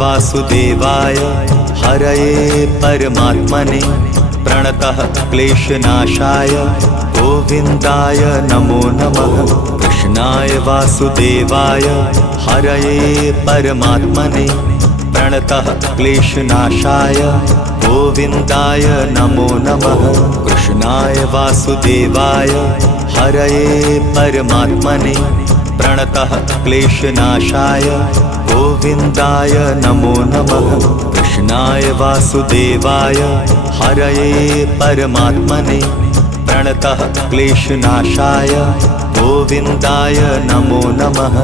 वासुदेवाय हरये परमात्मने प्रणतः क्लेशनाशाय गोविन्दाय नमो नमः। कृष्णाय वासुदेवाय हरये परमात्मने प्रणतः क्लेशनाशाय गोविन्दाय नमो नमः। कृष्णाय वासुदेवाय हरये परमात्मने प्रणतः क्लेशनाशाय गोविन्दाय नमो नमः। कृष्णाय वासुदेवाय हरये परमात्मने प्रणतः क्लेशनाशाय गोविन्दाय नमो नमः।